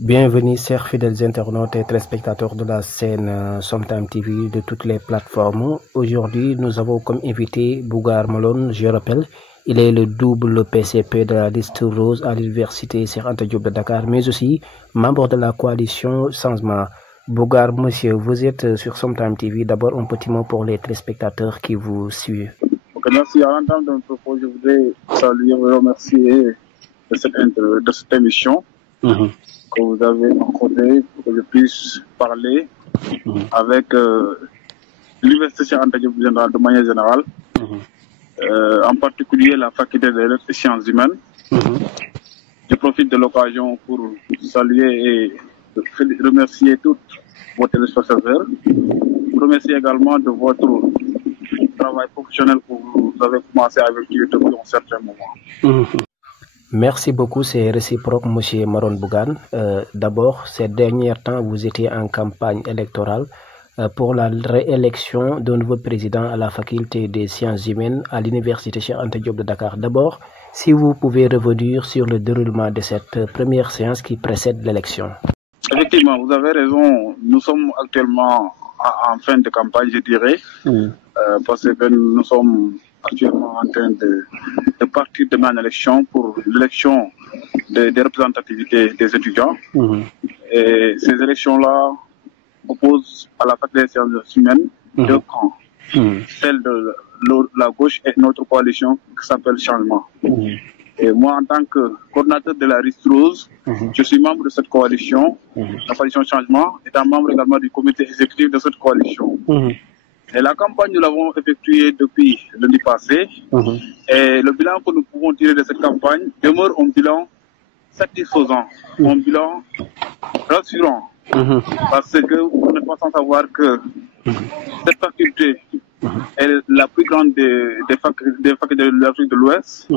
Bienvenue, chers fidèles internautes et téléspectateurs de la scène Somtime TV de toutes les plateformes. Aujourd'hui, nous avons comme invité Bougar Malone, je rappelle. Il est le double PCP de la liste rose à l'université Cheikh Anta Diop de Dakar, mais aussi membre de la coalition Changement. Bougar, monsieur, vous êtes sur Somtime TV. D'abord, un petit mot pour les téléspectateurs qui vous suivent. Okay, merci. À l'entente de mon propos, je voudrais saluer et remercier de cette émission que vous avez accordée pour que je puisse parler avec l'université Cheikh Anta Diop de manière générale. En particulier la faculté des lettres et sciences humaines. Je profite de l'occasion pour saluer et remercier tous vos téléspectateurs. Remercier également de votre travail professionnel que vous avez commencé à effectuer depuis un certain moment. Merci beaucoup, c'est réciproque, monsieur Maron Bougan. D'abord, ces derniers temps, vous étiez en campagne électorale pour la réélection d'un nouveau président à la faculté des sciences humaines à l'université Cheikh Anta Diop de Dakar. D'abord, si vous pouvez revenir sur le déroulement de cette première séance qui précède l'élection. Effectivement, vous avez raison. Nous sommes actuellement en fin de campagne, je dirais, parce que nous sommes actuellement en train de partir demain en élection pour l'élection des représentativités des étudiants. Et ces élections-là opposent à la faculté des sciences humaines deux camps. Celle de la gauche et notre coalition qui s'appelle Changement. Et moi, en tant que coordinateur de la liste rose, je suis membre de cette coalition, la coalition Changement, étant membre également du comité exécutif de cette coalition. Et la campagne, nous l'avons effectuée depuis lundi passé. Et le bilan que nous pouvons tirer de cette campagne demeure un bilan satisfaisant, un bilan rassurant. Parce que vous n'êtes pas sans savoir que cette faculté est la plus grande des facultés de l'Afrique de l'Ouest.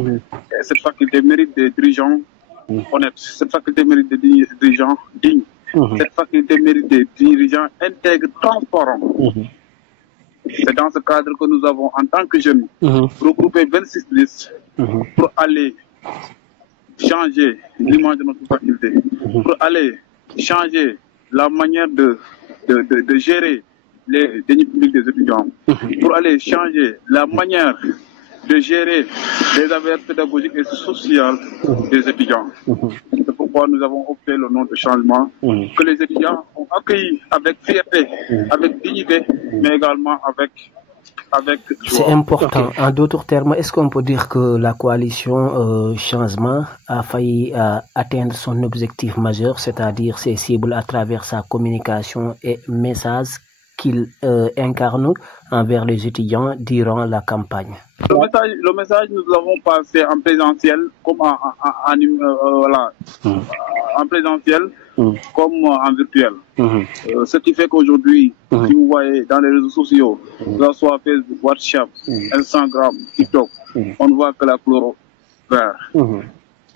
Cette faculté mérite des dirigeants honnêtes. Cette faculté mérite des dirigeants dignes. Cette faculté mérite des dirigeants intègres, transparents. C'est dans ce cadre que nous avons, en tant que jeunes, regroupé 26 listes pour aller changer l'image de notre faculté, pour aller changer la manière de gérer les deniers publics des étudiants, pour aller changer la manière de gérer les affaires pédagogiques et sociales des étudiants. C'est pourquoi nous avons opté le nom de Changement, que les étudiants ont accueilli avec fierté, avec dignité, mais également avec joie. C'est important. En d'autres termes, est-ce qu'on peut dire que la coalition Changement a failli atteindre son objectif majeur, c'est-à-dire ses cibles à travers sa communication et messages qu'il incarne envers les étudiants durant la campagne? Le message, nous l'avons passé en présentiel comme en présentiel comme en virtuel. Ce qui fait qu'aujourd'hui, si vous voyez dans les réseaux sociaux, que ce soit Facebook, WhatsApp, Instagram, TikTok, on ne voit que la couleur verte.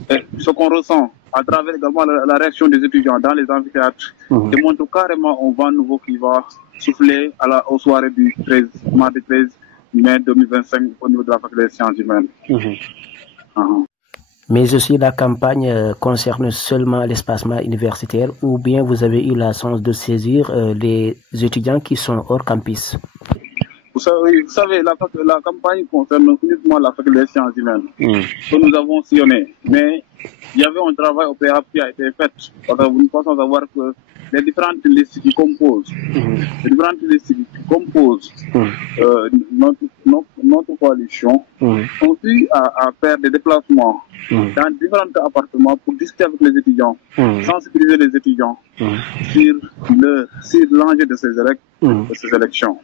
Et ce qu'on ressent à travers également la réaction des étudiants dans les amphithéâtres démontre carrément un vent nouveau qui va souffler aux soirées du mardi 13 mai 2025 au niveau de la faculté des sciences humaines. Mais aussi la campagne concerne seulement l'espacement universitaire ou bien vous avez eu la chance de saisir les étudiants qui sont hors campus? Vous savez, la campagne concerne uniquement la faculté des sciences humaines que nous avons sillonné. Mais il y avait un travail au préalable qui a été fait. Parce que vous ne pouvez pas savoir que les différentes listes qui composent, notre coalition ont eu à faire des déplacements dans différents appartements pour discuter avec les étudiants, sensibiliser les étudiants sur l'enjeu de ces élections.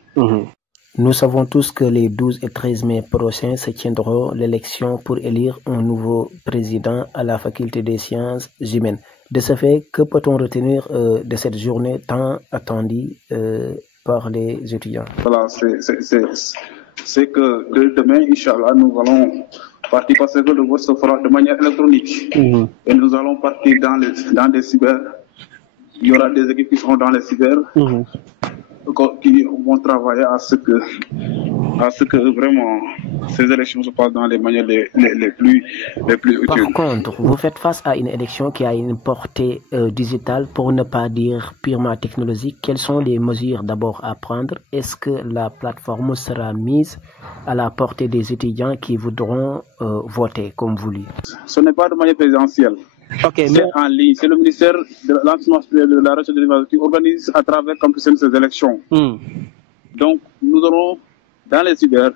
Nous savons tous que les 12 et 13 mai prochains se tiendront l'élection pour élire un nouveau président à la faculté des sciences humaines. De ce fait, que peut-on retenir de cette journée tant attendue par les étudiants? Voilà, c'est que demain, Inch'Allah, nous allons partir parce que le vote se fera de manière électronique. Et nous allons partir dans des cyber. Il y aura des équipes qui seront dans les cyber. Qui vont travailler à ce que à ce que vraiment ces élections se passent dans les manières les plus utiles. Par contre, vous faites face à une élection qui a une portée digitale, pour ne pas dire purement technologique. Quelles sont les mesures d'abord à prendre? Est-ce que la plateforme sera mise à la portée des étudiants qui voudront voter comme voulu? Ce n'est pas de manière présidentielle. Okay, c'est en ligne. C'est le ministère de l'enseignement supérieur de la recherche et de l'innovation qui organise à travers Campus ces élections. Donc, nous allons, dans les cyber,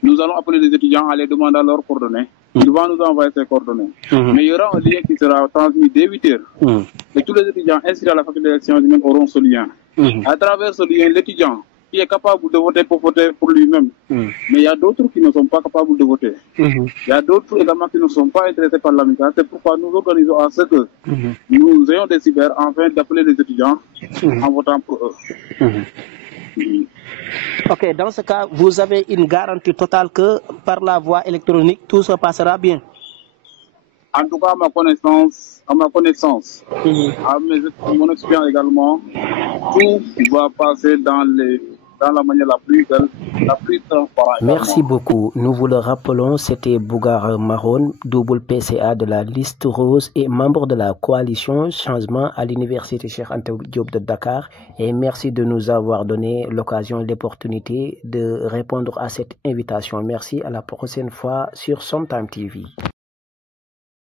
nous allons appeler les étudiants à les demander leurs coordonnées. Ils vont nous envoyer ces coordonnées. Mais il y aura un lien qui sera transmis dès 8 heures. Et tous les étudiants inscrits à la faculté d'élection auront ce lien. À travers ce lien, l'étudiant qui est capable de voter pour lui-même. Mais il y a d'autres qui ne sont pas capables de voter. Il y a d'autres également qui ne sont pas intéressés par l'amicale. C'est pourquoi nous organisons à ce que nous ayons des cyber afin d'appeler les étudiants en votant pour eux. Ok, dans ce cas, vous avez une garantie totale que par la voie électronique, tout se passera bien? En tout cas, à ma connaissance, à mon expérience également, tout va passer dans la manière la plus transparente. Merci beaucoup. Nous vous le rappelons, c'était Bougar Maron, double PCA de la liste rose et membre de la coalition Changement à l'Université Cheikh Anta Diop de Dakar. Et merci de nous avoir donné l'occasion et l'opportunité de répondre à cette invitation. Merci, à la prochaine fois sur Sometime TV.